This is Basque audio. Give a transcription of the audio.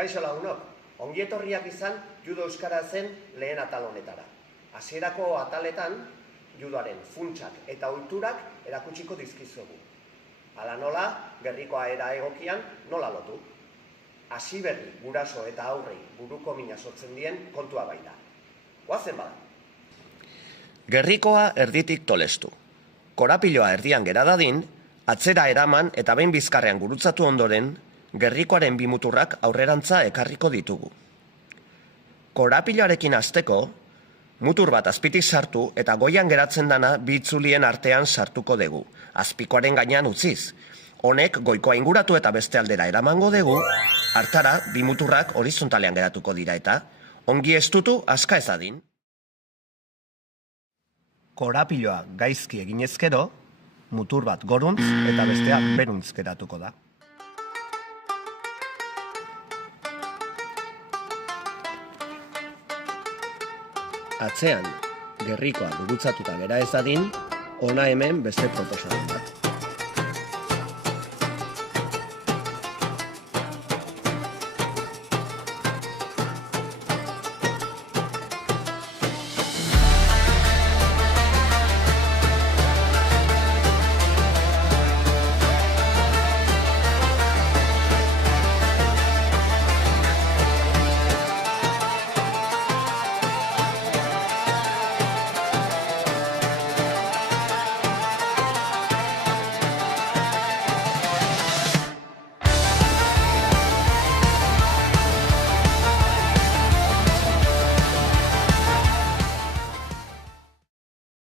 Kaixo lagunok, ongietorriak izan judo euskara zen lehen atal honetara. Hasierako ataletan, judoaren funtsak eta ohiturak erakutsiko dizkizuegu. Hala nola, gerrikoa era egokian nola lotu. Hasi berri, guraso eta aurrei buruko mina sortzen dien kontua baita. Goazen bada. Gerrikoa erditik tolestu. Korapiloa erdian gera dadin, atzera eraman eta behin bizkarrean gurutzatu ondoren, gerrikoaren bi muturrak aurrerantza ekarriko ditugu. Korapiloarekin hasteko, mutur bat azpitik sartu eta goian geratzen dana bi itzulien artean sartuko dugu, azpikoaren gainean utziz. Honek goikoa inguratu eta beste aldera eramango dugu, hartara bi muturrak horizontalean geratuko dira eta ongi estutu aska ezadin. Korapiloa gaizki eginezkero, mutur bat goruntz eta bestea beruntz geratuko da. Atzean, gerrikoa gurutzatuta gera ez dadin, hona hemen beste proposamen bat.